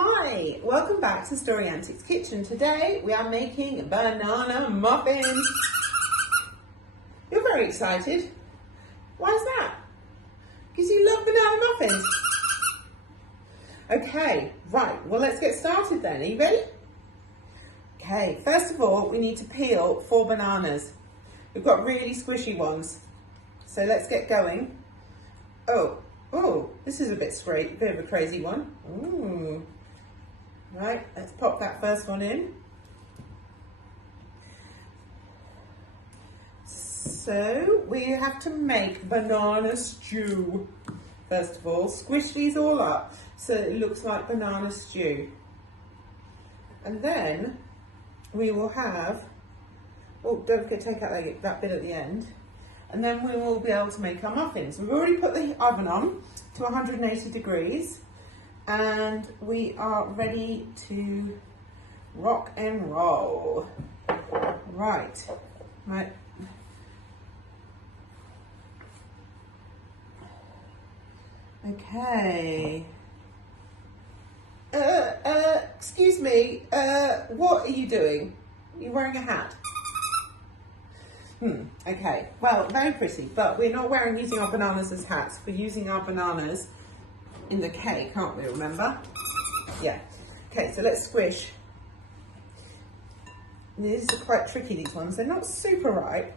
Hi, welcome back to Story Antics Kitchen. Today we are making banana muffins. You're very excited. Why is that? Because you love banana muffins. Okay, right, well let's get started then. Are you ready? Okay, first of all we need to peel 4 bananas. We've got really squishy ones. So let's get going. Oh, this is a bit of a crazy one. Ooh. Right, let's pop that first one in. So we have to make banana stew. First of all, squish these all up so it looks like banana stew. And then we will have, oh, don't forget to take out that bit at the end. And then we will be able to make our muffins. We've already put the oven on to 180 degrees and we are ready to rock and roll. Right. Okay. Excuse me, what are you doing? You're wearing a hat. Okay, well, very pretty, but we're not using our bananas as hats. We're using our bananas in the cake, aren't we, remember? Yeah. Okay, so let's squish. These are quite tricky, these ones. They're not super ripe.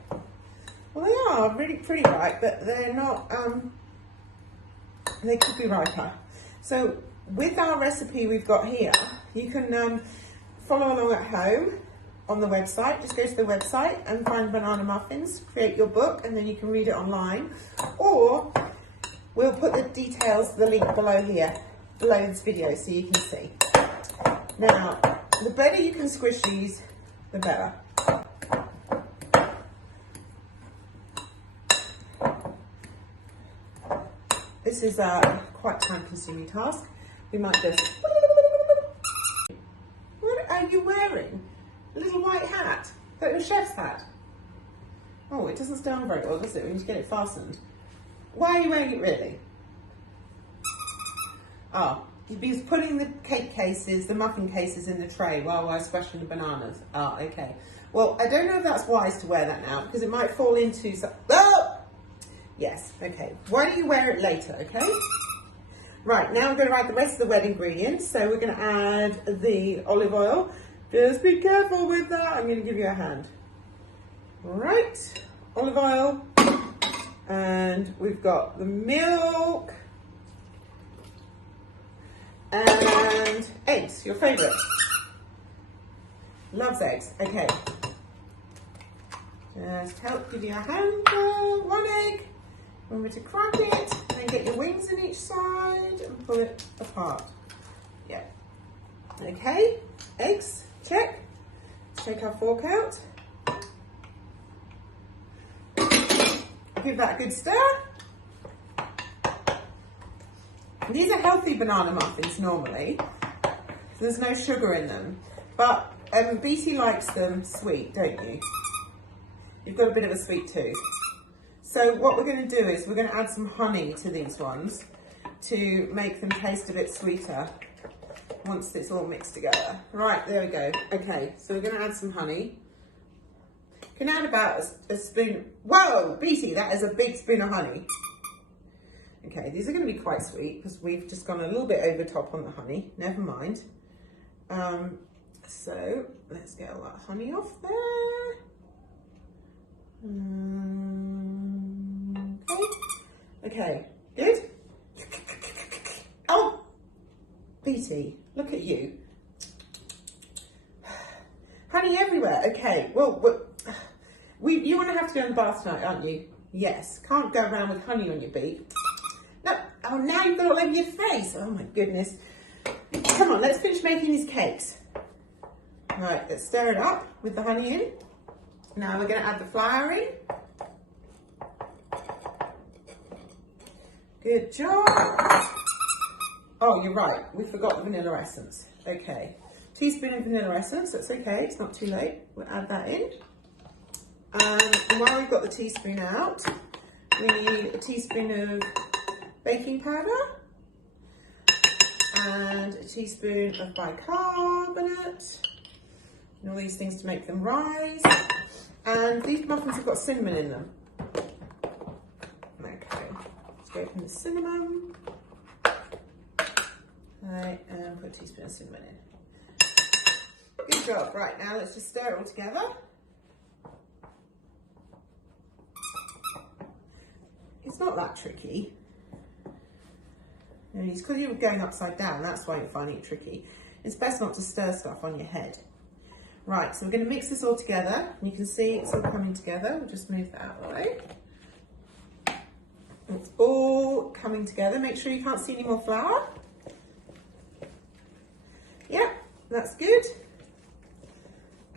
Well, they are really pretty ripe, but they're not, they could be riper. So with our recipe we've got here, you can follow along at home. On the website, just go to the website and find banana muffins, create your book, and then you can read it online. Or we'll put the details, the link below here, below this video, so you can see. Now, the better you can squish these, the better. This is a quite time-consuming task. We might just... What are you wearing? A little white hat, like a chef's hat. Oh, it doesn't stay on very well, does it, when you get it fastened? Why are you wearing it really? Oh, because putting the cake cases, the muffin cases in the tray while we're squashing the bananas. Oh, okay. Well, I don't know if that's wise to wear that now, because it might fall into some... Oh! Yes, okay. Why don't you wear it later, okay? Right, now I'm going to add the rest of the wet ingredients. So we're going to add the olive oil. Just be careful with that. I'm going to give you a hand. All right, olive oil. And we've got the milk. And eggs, your favourite. Loves eggs. Okay. Just help give you a handful. 1 egg. Remember to crack it. Then get your wings in each side and pull it apart. Yeah. Okay, eggs. Check. Take our fork out. Give that a good stir. These are healthy banana muffins normally. There's no sugar in them. But Beetie likes them sweet, don't you? You've got a bit of a sweet tooth. So what we're going to do is we're going to add some honey to these ones to make them taste a bit sweeter. Once it's all mixed together. Right, there we go. Okay, so we're going to add some honey. You can add about a spoon. Whoa, Beetie, that is a big spoon of honey. Okay, these are going to be quite sweet because we've just gone a little bit over top on the honey. Never mind. So let's get all that honey off there. Okay, good. Oh, Beetie, look at you. Honey everywhere. Okay, well, you want to have to go in the bath tonight, aren't you? Yes. Can't go around with honey on your beak. No. Oh, now you've got it all over your face. Oh my goodness. Come on, let's finish making these cakes. Right, let's stir it up with the honey in. Now we're going to add the flour in. Good job. Oh, you're right. We forgot the vanilla essence. Okay. Teaspoon of vanilla essence. That's okay. It's not too late. We'll add that in. And while we've got the teaspoon out, we need a teaspoon of baking powder and a teaspoon of bicarbonate. And all these things to make them rise. And these muffins have got cinnamon in them. Okay, let's go from the cinnamon. Right, and put a teaspoon of cinnamon in. Good job. Right, now let's just stir it all together. It's not that tricky. And it's because you were going upside down, that's why you're finding it tricky. It's best not to stir stuff on your head. Right, so we're going to mix this all together. You can see it's all coming together. We'll just move that out of the way. It's all coming together. Make sure you can't see any more flour. Yeah, that's good.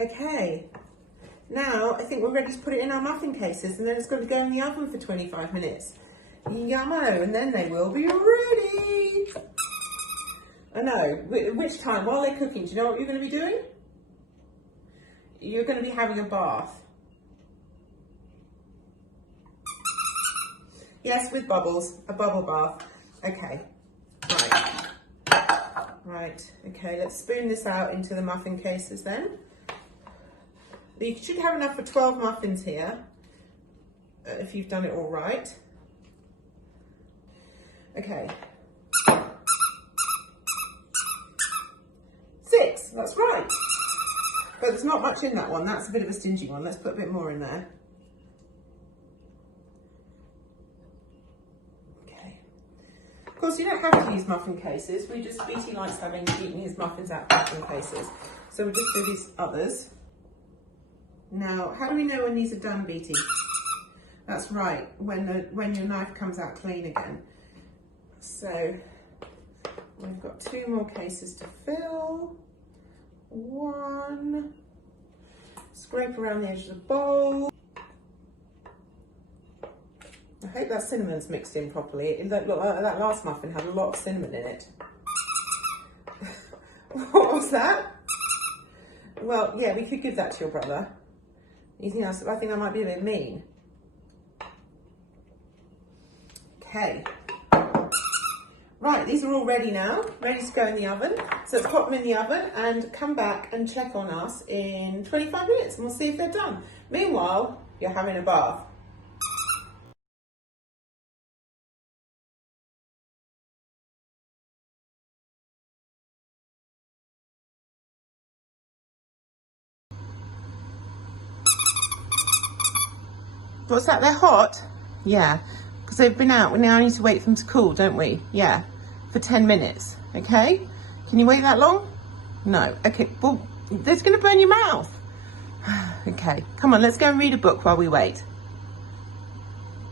Okay, now I think we're ready to put it in our muffin cases, and then it's got to go in the oven for 25 minutes. Yummo, and then they will be ready. I know, which time? While they're cooking, do you know what you're going to be doing? You're going to be having a bath. Yes, with bubbles, a bubble bath. Okay, right. Right, okay, let's spoon this out into the muffin cases then. You should have enough for 12 muffins here, if you've done it all right. Okay. 6, that's right. But there's not much in that one. That's a bit of a stingy one. Let's put a bit more in there. Okay. Of course, you don't have to use muffin cases. Beetie likes eating his muffins out of muffin cases. So we'll just do these others. Now, how do we know when these are done, Beetie? That's right, when your knife comes out clean again. So we've got 2 more cases to fill. 1. Scrape around the edge of the bowl. I hope that cinnamon's mixed in properly. That last muffin had a lot of cinnamon in it. What was that? Well, yeah, we could give that to your brother. You think I think that might be a bit mean. Okay. Right, these are all ready now, ready to go in the oven. So let's pop them in the oven and come back and check on us in 25 minutes and we'll see if they're done. Meanwhile, you're having a bath. What's that, they're hot? Yeah, because they've been out. We now need to wait for them to cool, don't we? Yeah, for 10 minutes, okay? Can you wait that long? No, okay, well, that's gonna burn your mouth. Okay, come on, let's go and read a book while we wait.